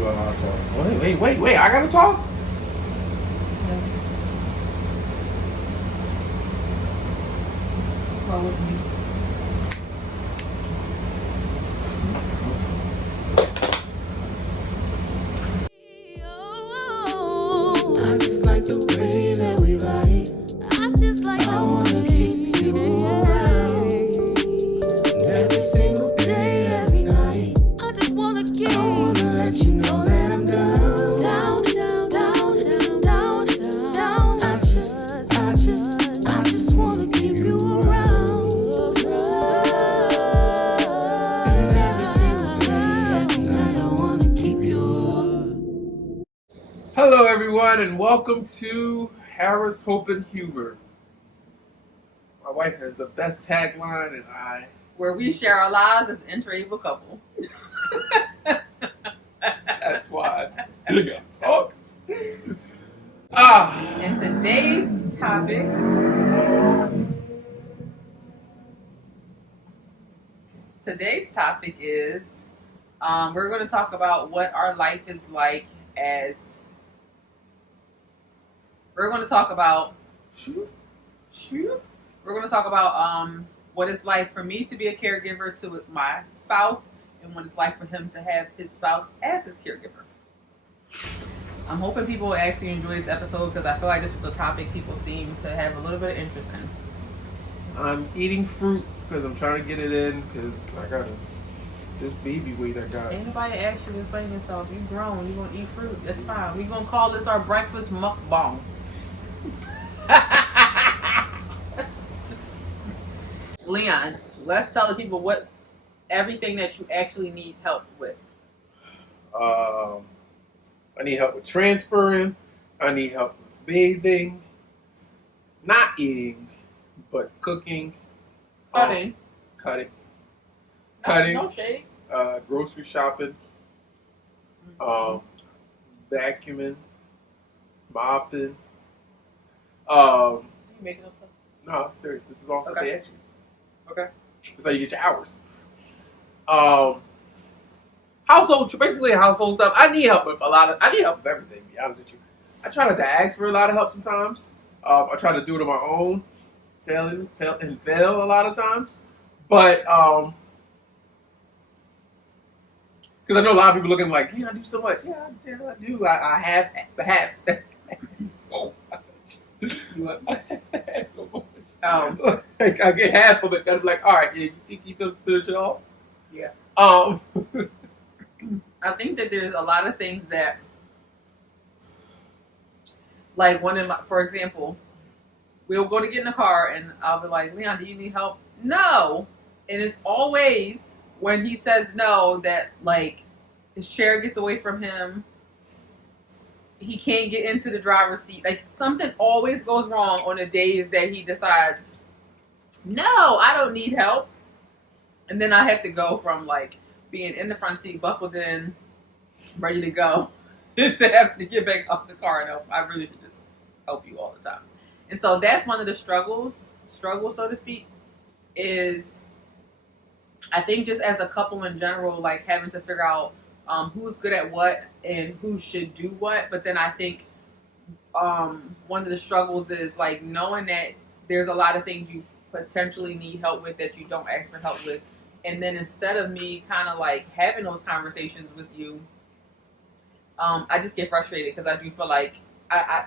we're allowed to talk. Wait. I gotta talk? What would you? I just like the way that we ride. I wanna keep you around. Every single day, every night. I wanna let you know that I'm down. I just wanna keep you around. And every single day, every night, I wanna keep you. Hello, everyone, and welcome to Harris Hope and Humor. My wife has the best tagline, and I. Where we share our lives as an interable couple. That's why I gotta talk. And today's topic is we're going to talk about what our life is like as. We're going to talk about. We're going to talk about what it's like for me to be a caregiver to my spouse, and what it's like for him to have his spouse as his caregiver. I'm hoping people will actually enjoy this episode because I feel like this is a topic people seem to have a little bit of interest in. I'm eating fruit because I'm trying to get it in because I got this baby weight I got. Ain't nobody asked you to explain yourself. You grown. You gonna eat fruit. That's fine. We gonna call this our breakfast mukbang. Leon, let's tell the people what everything that you actually need help with. I need help with transferring. I need help with bathing. Not eating, but cooking. Cutting. Cutting. No shade. Grocery shopping. Vacuuming. Mopping. You making up stuff? No, I'm serious. This is all stuff they actually. Okay. That's how you get your hours. Basically household stuff. I need help with everything, to be honest with you. I try not to ask for a lot of help sometimes. I try to do it on my own. Fail a lot of times. But, because I know a lot of people looking like, yeah, I do so much. Yeah, I do. I have so much. I have so much. I get half of it. I'm like, all right, you think you can finish it off? Yeah. I think that there's a lot of things that, like for example, we'll go to get in the car and I'll be like, Leon, do you need help? No. And it's always when he says no that like his chair gets away from him. He can't get into the driver's seat. Like something always goes wrong on the days that he decides, no, I don't need help. And then I have to go from like being in the front seat, buckled in, ready to go, to have to get back up the car and help. I really should just help you all the time. And so that's one of the struggles, so to speak, is I think just as a couple in general, like having to figure out who's good at what and who should do what. But then I think one of the struggles is like knowing that there's a lot of things you potentially need help with that you don't ask for help with. And then instead of me kind of like having those conversations with you, I just get frustrated because I do feel like I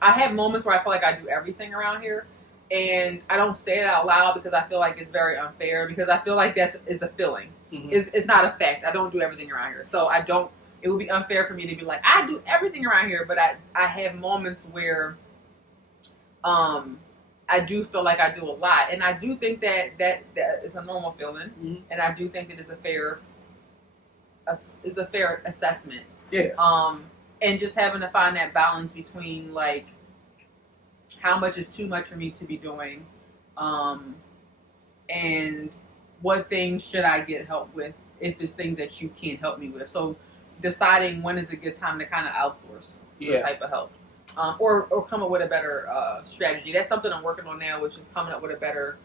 have moments where I feel like I do everything around here, and I don't say it out loud because I feel like it's very unfair, because I feel like that is a feeling. Mm-hmm. It's not a fact. I don't do everything around here, so I don't. It would be unfair for me to be like, I do everything around here, but I have moments where I do feel like I do a lot, and I do think that is a normal feeling, mm-hmm. and I do think that is a fair assessment. Yeah. And just having to find that balance between like how much is too much for me to be doing, and what things should I get help with if it's things that you can't help me with. So deciding when is a good time to kind of outsource some type of help. Or come up with a better strategy. That's something I'm working on now, which is coming up with a better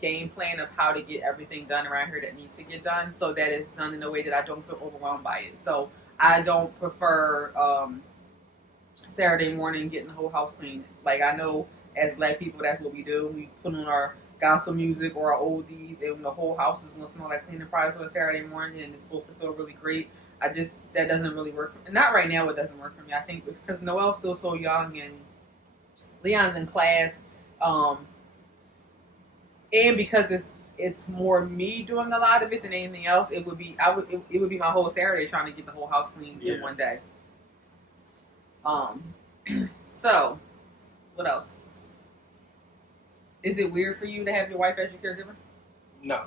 game plan of how to get everything done around here that needs to get done, so that it's done in a way that I don't feel overwhelmed by it. So I don't prefer Saturday morning getting the whole house clean. Like, I know as Black people, that's what we do. We put on our gospel music or our oldies, and the whole house is going to smell like cleaning products on a Saturday morning, and it's supposed to feel really great. That doesn't really work for me. Not right now, it doesn't work for me. I think because Noelle's still so young and Leon's in class, and because it's more me doing a lot of it than anything else. It would be my whole Saturday trying to get the whole house clean in one day. So what else? Is it weird for you to have your wife as your caregiver? No.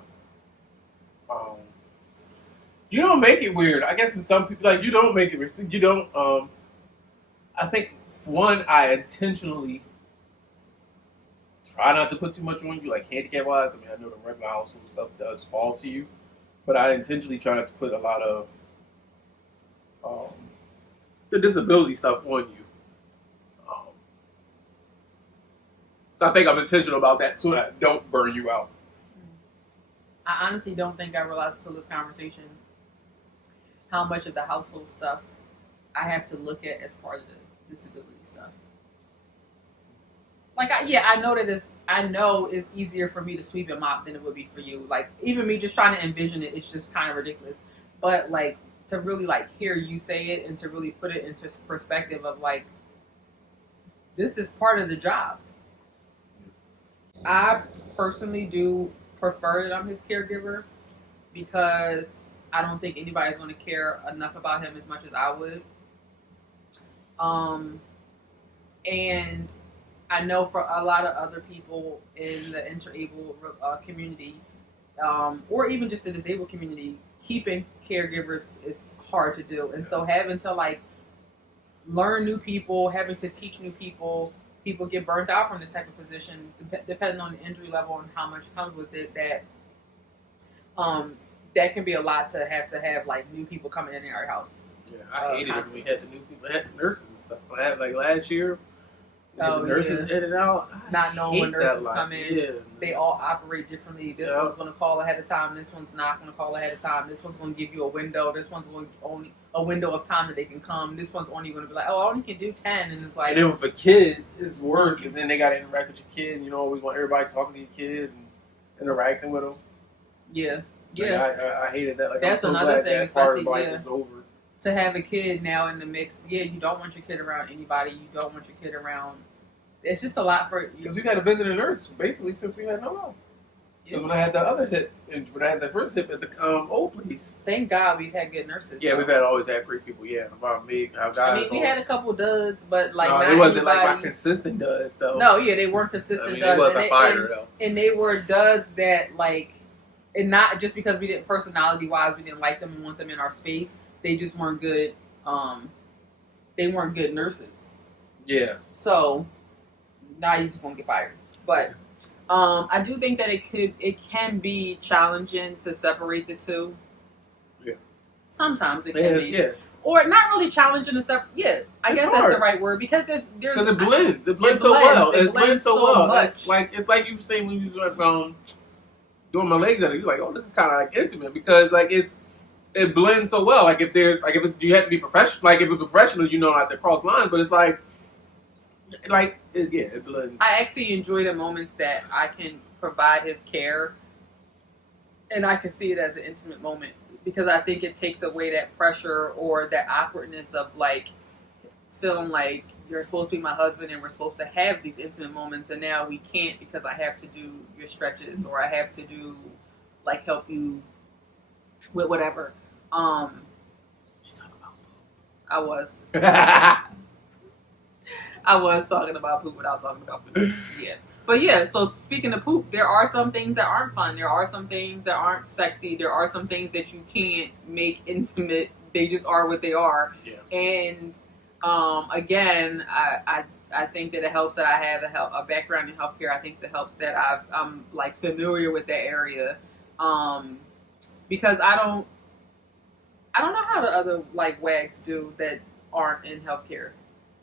You don't make it weird. I guess in some people, like, you don't make it weird. You don't. I think one, I intentionally try not to put too much on you, like handicap wise. I mean, I know the regular household stuff does fall to you, but I intentionally try not to put a lot of the disability stuff on you. So I think I'm intentional about that so that I don't burn you out. I honestly don't think I realized until this conversation how much of the household stuff I have to look at as part of the disability stuff. Like, I know it's easier for me to sweep and mop than it would be for you. Like, even me just trying to envision it, it's just kind of ridiculous. But, like, to really, like, hear you say it and to really put it into perspective of, like, this is part of the job. I personally do prefer that I'm his caregiver because I don't think anybody's going to care enough about him as much as I would. And I know for a lot of other people in the interabled community, or even just the disabled community, keeping caregivers is hard to do. And so having to, like, learn new people, having to teach new people get burnt out from this type of position, depending on the injury level and how much comes with it, that can be a lot to have like new people coming in our house. Yeah, I hated it when we had the new people, had the nurses and stuff. I had, like, last year, the nurses in and out. Not knowing when nurses come in. Yeah. They all operate differently. This one's going to call ahead of time. This one's not going to call ahead of time. This one's going to give you a window. This one's going to only a window of time that they can come. This one's only going to be like, oh, I only can do 10. And it's like... And then with a kid, it's worse because then they got to interact with your kid. You know, we want everybody talking to your kid and interacting with them. Yeah. Like, yeah. I hated that. Like, that's I'm so another glad thing. that part of life is over. To have a kid now in the mix, you don't want your kid around anybody. You don't want your kid around... It's just a lot for you. Because we got to visit a nurse basically since we had Noelle. Because when I had the other hip, and when I had the first hip at the old place. Thank God we've had good nurses. Yeah, we've always had great people. Yeah, about me, our guys. I mean, we had a couple duds, but like no, not it wasn't anybody... like my consistent duds though. No, yeah, they weren't consistent. I mean, duds. It was a fire though, and they were duds that like, and not just because we didn't personality wise we didn't like them and want them in our space. They just weren't good. They weren't good nurses. Yeah. So. Now you just won't get fired. But I do think that it can be challenging to separate the two. Yeah. Sometimes it can be. Yeah. Or not really challenging to separate. Yeah, I guess hard. That's the right word because there's because it blends. It blends so well. It blends so well. Much. It's like you were saying when you was doing my legs and you're like, oh, this is kind of like intimate because like it blends so well. Like if you have to be professional. Like if it's professional, you know not to cross lines. But it's like. It blends. I actually enjoy the moments that I can provide his care, and I can see it as an intimate moment because I think it takes away that pressure or that awkwardness of like feeling like you're supposed to be my husband and we're supposed to have these intimate moments, and now we can't because I have to do your stretches or I have to do like help you with whatever. She's talking about poop. I was. I was talking about poop without talking about poop. Yeah. But yeah, so speaking of poop, there are some things that aren't fun. There are some things that aren't sexy. There are some things that you can't make intimate. They just are what they are. Yeah. And again, I think that it helps that I have a background in healthcare. I think it helps that I'm like familiar with that area. Because I don't know how the other like wags do that aren't in healthcare.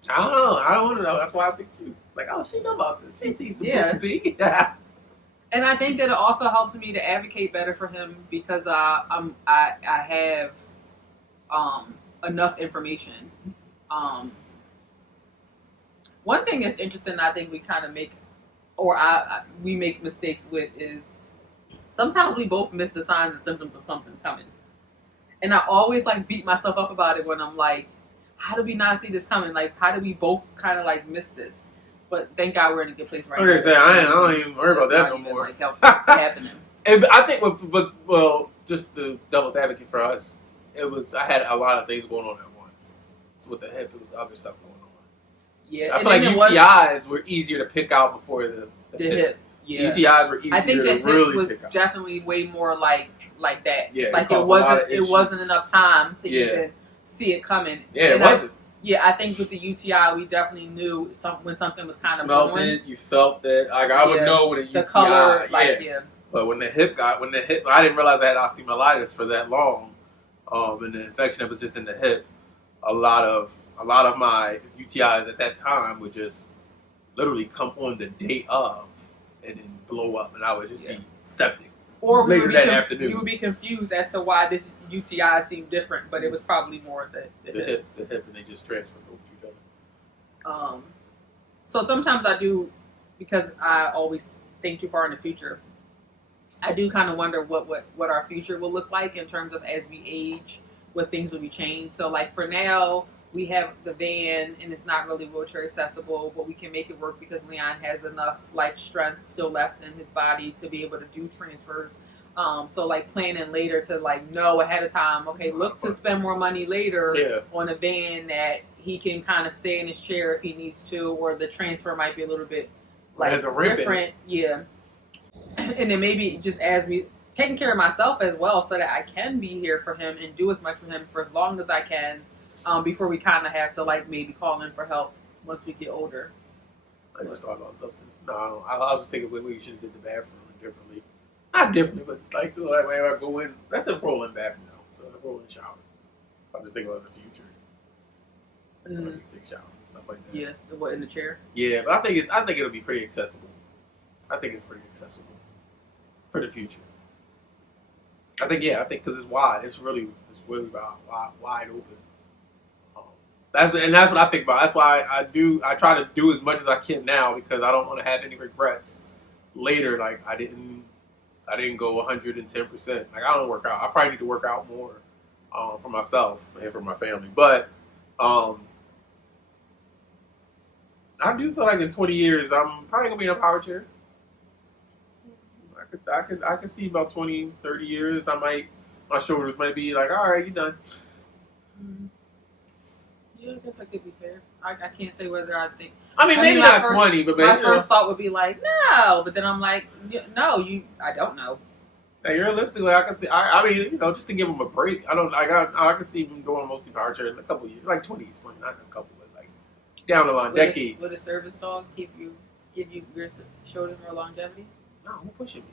I don't know. I don't want to know. That's why I picked you. Like, oh, she know about this. She sees some poopy. And I think that it also helps me to advocate better for him because I have enough information. One thing that's interesting, I think we kind of make, or we make mistakes with is sometimes we both miss the signs and symptoms of something coming. And I always like beat myself up about it when I'm like, how did we not see this coming? Like, how did we both kind of like miss this? But thank God we're in a good place right now. Okay, so I don't even worry about that no more. Like, happening. I think, well, just the devil's advocate for us, I had a lot of things going on at once. So with the hip, it was other stuff going on. Yeah, I feel like UTIs were easier to pick out before the hip. Yeah. UTIs were easier I think to the really hip was pick out. definitely way more like that. Yeah, like it wasn't enough time to even see it coming. Yeah, it wasn't. I think with the UTI, we definitely knew when something was kind of smelled brewing. it, you felt it. Like I would know with a UTI. The color, But when the hip, I didn't realize I had osteomyelitis for that long, and the infection that was just in the hip. A lot of my UTIs at that time would just literally come on the day of and then blow up, and I would just be septic. Or later that afternoon, you would be confused as to why this UTI seemed different, but it was probably more the hip, and they just transferred over to each other. So sometimes I do, because I always think too far in the future. I do kind of wonder what our future will look like in terms of as we age, what things will be changed. So like for now, we have the van and it's not really wheelchair accessible, but we can make it work because Leon has enough like strength still left in his body to be able to do transfers. So like planning later to like know ahead of time, okay, look to spend more money later on a van that he can kind of stay in his chair if he needs to, or the transfer might be a little bit like different. Yeah. And then maybe just as we taking care of myself as well so that I can be here for him and do as much for him for as long as I can before we kind of have to like maybe call in for help once we get older. I just thought about something. No, I was thinking maybe we should have did the bathroom differently. Not differently, but like when I go in, that's a roll-in bathroom now. So a roll-in shower. I'm just thinking about the future. Take a shower and stuff like that. Yeah, what, in the chair? Yeah, but I think it'll be pretty accessible. I think it's pretty accessible for the future. I think because it's wide. It's really wide open. That's what I think about. That's why I try to do as much as I can now because I don't want to have any regrets later. Like I didn't go 110%. Like I don't work out. I probably need to work out more for myself and for my family. But I do feel like in 20 years I'm probably gonna be in a power chair. I could see about 20, 30 years. My shoulders might be like, all right, you're done. Yeah, I guess I could be fair. I can't say whether I think. I mean, maybe not 20, but maybe. My first thought would be like, no, but then I'm like, no, I don't know. Hey, realistically, I can see. I mean, just to give them a break. I can see them going mostly power chair in a couple years, like 20 years, 20, not a couple, but like down the line, decades. Would a service dog give you your shoulders more longevity? No, who pushing me?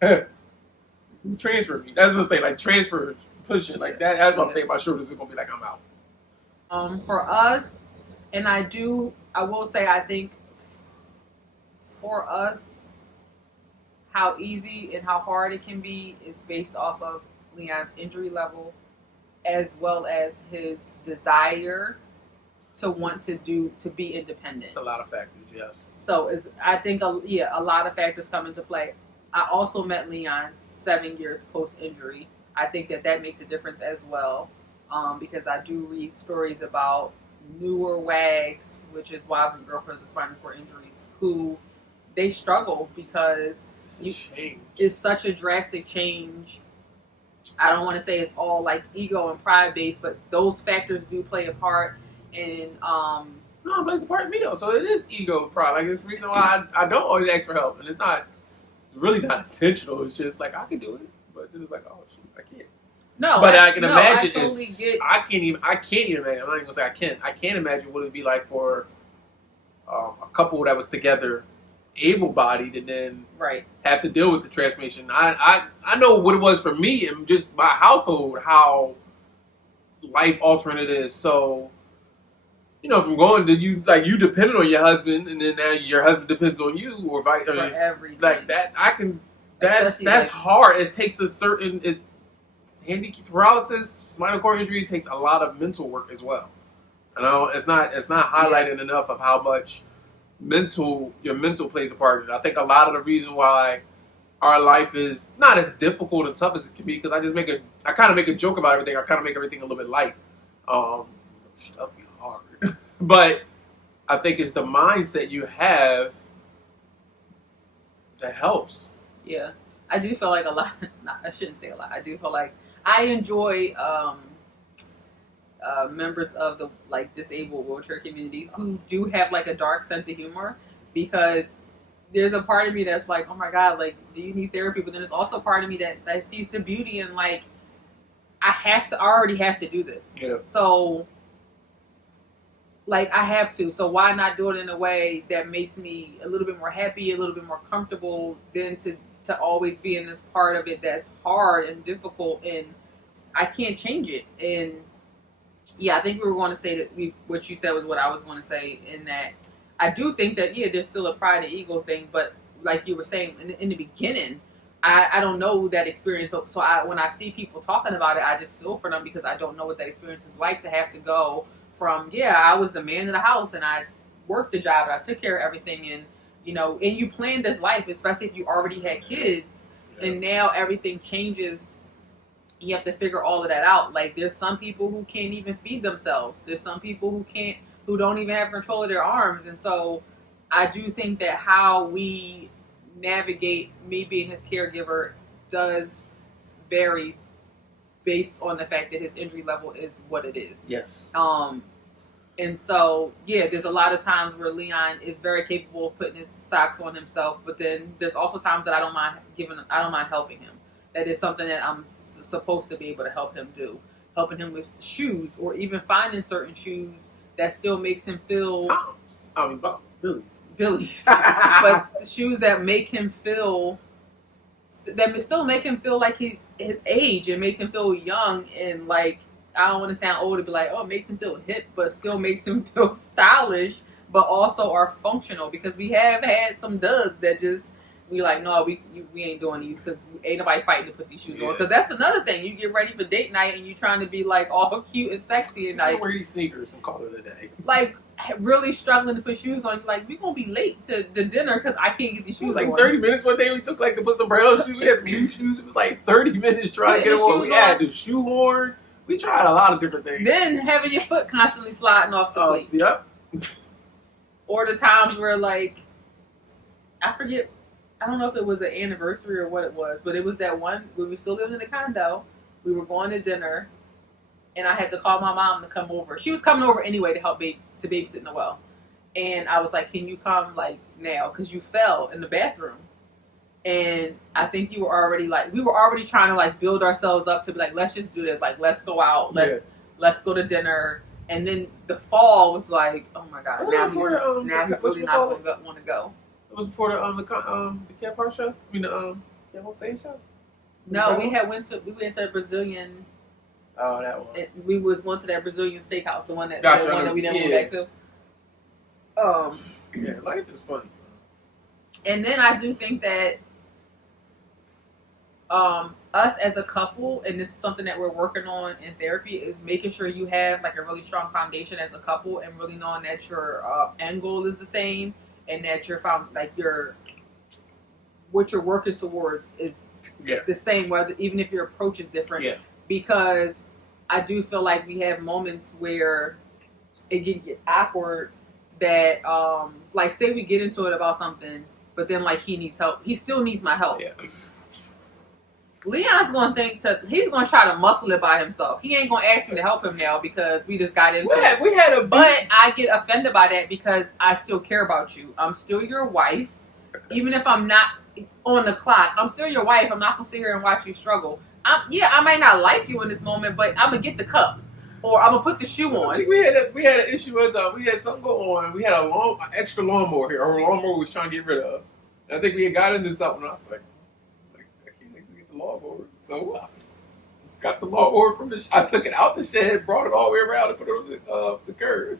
Who transferred me? That's what I'm saying. Like transfer, pushing, like that. That's what I'm saying. My shoulders are gonna be like I'm out. For us, and I will say, I think for us, how easy and how hard it can be is based off of Leon's injury level, as well as his desire to want to be independent. It's a lot of factors, yes. So I think a lot of factors come into play. I also met Leon 7 years post-injury. I think that makes a difference as well, because I do read stories about newer WAGs, which is wives and girlfriends with spinal cord injuries, who they struggle because it's such a drastic change. I don't want to say it's all like ego and pride based, but those factors do play a part in. No, but it's a part of me though, so it is ego and pride. Like it's the reason why I don't always ask for help, and it's really not intentional. It's just like I can do it, but then it's like, oh shoot, I can't. No, but I can imagine. I can't even imagine. I'm not even gonna say I can't. I can't imagine what it'd be like for a couple that was together, able-bodied, and then have to deal with the transformation. I know what it was for me and just my household, how life-altering it is. So, from going to you depended on your husband, and then now your husband depends on you, or vice versa. Everything Like that, that's hard. It takes a certain. paralysis, spinal cord injury takes a lot of mental work as well. You know, it's not highlighted enough of how much your mental plays a part in it. I think a lot of the reason why our life is not as difficult and tough as it can be, because I kind of make a joke about everything. I kind of make everything a little bit light. Stuff be hard, but I think it's the mindset you have that helps. Yeah, I do feel like a lot. I shouldn't say a lot. I do feel like I enjoy members of the like disabled wheelchair community who do have like a dark sense of humor, because there's a part of me that's like, oh my god, like, do you need therapy? But then there's also a part of me that sees the beauty in like, I already have to do this. Yeah. So like I have to. So why not do it in a way that makes me a little bit more happy, a little bit more comfortable than to always be in this part of it that's hard and difficult and I can't change it. And yeah, I think we were going to say that what you said was what I was going to say, in that I do think that, yeah, there's still a pride and ego thing, but like you were saying in the beginning, I don't know that experience. So when I see people talking about it, I just feel for them, because I don't know what that experience is like to have to go from, yeah, I was the man of the house and I worked the job and I took care of everything, and you know, and you planned this life, especially if you already had kids, and now everything changes. You have to figure all of that out. Like, there's some people who can't even feed themselves. There's some people who don't even have control of their arms. And so I do think that how we navigate, me being his caregiver, does vary based on the fact that his injury level is what it is. Yes. And so, yeah, there's a lot of times where Leon is very capable of putting his socks on himself, but then there's also times that I don't mind helping him. That is something that I'm supposed to be able to help him do. Helping him with shoes, or even finding certain shoes that still makes him feel... Billy's. But the shoes that make him feel... that still make him feel like his age, and make him feel young, and like, I don't want to sound old to be like, oh, it makes him feel hip, but still makes him feel stylish, but also are functional, because we have had some duds that just, we like, no, we ain't doing these, because ain't nobody fighting to put these shoes on. Because that's another thing. You get ready for date night and you trying to be like all cute and sexy, and like, wear these sneakers and call it a day. Like, really struggling to put shoes on. You're like, we gonna be late to the dinner because I can't get these shoes on. It was like on. 30 minutes one day we took like to put some brand shoes. We had some new shoes. It was like 30 minutes trying to get them on. We had the shoe horn. We tried a lot of different things. Then having your foot constantly sliding off the plate. Yep. Or the times where, like, I forget, I don't know if it was an anniversary or what it was, but it was that one when we still lived in the condo. We were going to dinner, and I had to call my mom to come over. She was coming over anyway to help babysit Noelle. And I was like, can you come, like, now? Because you fell in the bathroom. And I think you were already, like, we were already trying to, like, build ourselves up to be like, let's just do this. Like, let's go out. Let's go to dinner. And then the fall was like, oh my God. Now he's really not going to want to go. It was before the Camp Park show? I mean, the Camp Home Stage show? No, we went to the Brazilian. Oh, that one. We was going to that Brazilian steakhouse, the one that we didn't go back to. Yeah, life is funny. And then I do think that us as a couple, and this is something that we're working on in therapy, is making sure you have like a really strong foundation as a couple, and really knowing that your end goal is the same, and that what you're working towards is the same, whether even if your approach is different. Yeah. Because I do feel like we have moments where it can get awkward. That like, say we get into it about something, but then like he needs help. He still needs my help. Yeah. Leon's gonna he's gonna try to muscle it by himself. He ain't gonna ask me to help him now because we just got into it. But I get offended by that because I still care about you. I'm still your wife. Even if I'm not on the clock, I'm still your wife. I'm not gonna sit here and watch you struggle. I might not like you in this moment, but I'm gonna get the cup. Or I'm gonna put the shoe on. I think we had an issue one time. We had something go on. We had an extra lawnmower here. Our lawnmower we was trying to get rid of. And I think we had got into something. I was like I can't wait to get the lawnmower. So I got the lawnmower from I took it out the shed, brought it all the way around, and put it on the curb.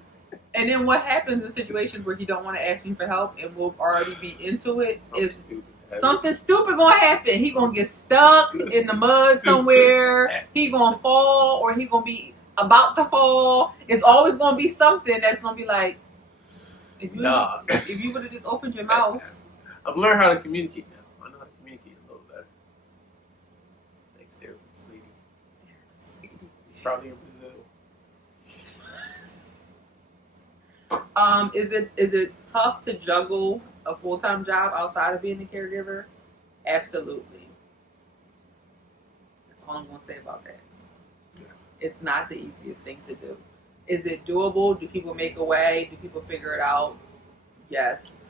And then what happens in situations where you don't want to ask me for help and we'll already be into it is something stupid gonna happen. He gonna get stuck in the mud somewhere. He gonna fall, or he gonna be about to fall. It's always gonna be something that's gonna be like, if you would have just opened your mouth. I've learned how to communicate now. I know how to communicate a little better. Thanks, there, this lady. It's probably in Brazil. Is it tough to juggle a full-time job outside of being a caregiver? Absolutely. That's all I'm gonna say about that. Yeah. It's not the easiest thing to do. Is it doable? Do people make a way? Do people figure it out? Yes.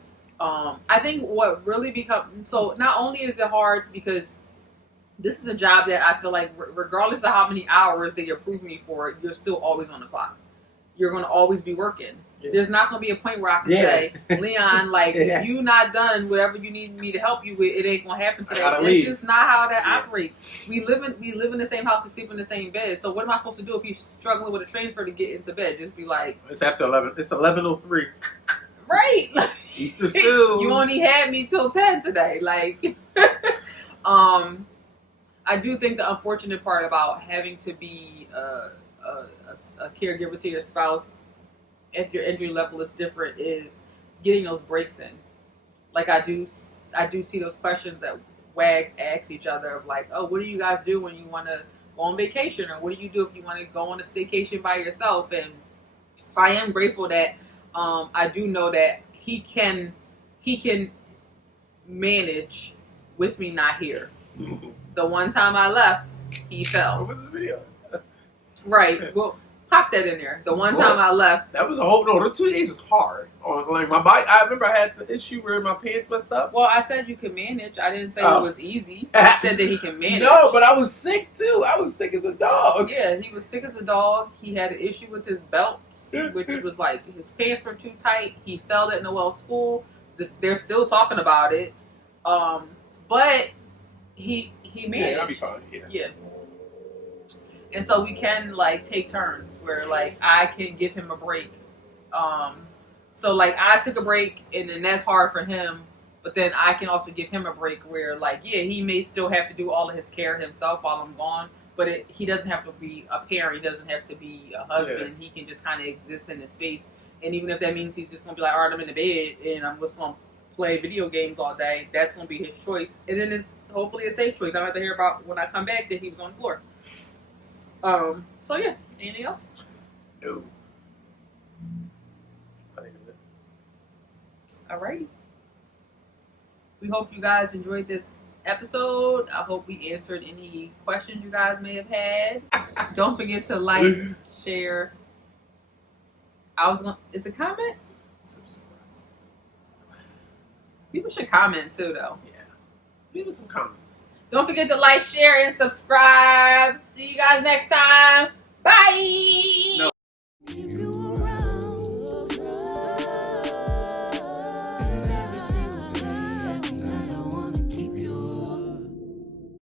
I think what really becomes, so not only is it hard because this is a job that I feel like regardless of how many hours they approve me for, you're still always on the clock. You're going to always be working. Yeah. There's not going to be a point where I can say, Leon, like, if you not done whatever you need me to help you with, it ain't going to happen today. It's just not how that operates. We live in the same house, we sleep in the same bed. So what am I supposed to do if he's struggling with a transfer to get into bed? Just be like, it's after 11. It's 11:03. Right. Easter still. You only had me till 10 today. Like, I do think the unfortunate part about having to be a caregiver to your spouse, if your injury level is different, is getting those breaks in. Like I do see those questions that WAGs ask each other of like, oh, what do you guys do when you want to go on vacation, or what do you do if you want to go on a staycation by yourself? And so I am grateful that I do know that he can manage with me not here. The one time I left, he fell. What was the video? Right. Well, pop that in there. The one time I left. That was a whole, no, the 2 days was hard. Like my bike, I remember I had the issue where my pants messed up. Well, I said you can manage. I didn't say it was easy. I said that he can manage. No, but I was sick too. I was sick as a dog. Yeah, he was sick as a dog. He had an issue with his belt, which was like his pants were too tight. He felt it in the well school. They're still talking about it. But he managed. Yeah, I'll be fine. Yeah. And so we can like take turns where like I can give him a break. So like I took a break, and then that's hard for him. But then I can also give him a break where like, yeah, he may still have to do all of his care himself while I'm gone. But he doesn't have to be a parent. He doesn't have to be a husband. Yeah. He can just kind of exist in his space. And even if that means he's just going to be like, all right, I'm in the bed and I'm just going to play video games all day, that's going to be his choice. And then it's hopefully a safe choice. I don't have to hear about when I come back that he was on the floor. So yeah, anything else? No. Alrighty. We hope you guys enjoyed this episode. I hope we answered any questions you guys may have had. Don't forget to like, share. Is it comment? Subscribe. People should comment too, though. Yeah. Leave us some comments. Don't forget to like, share, and subscribe. See you guys next time. Bye!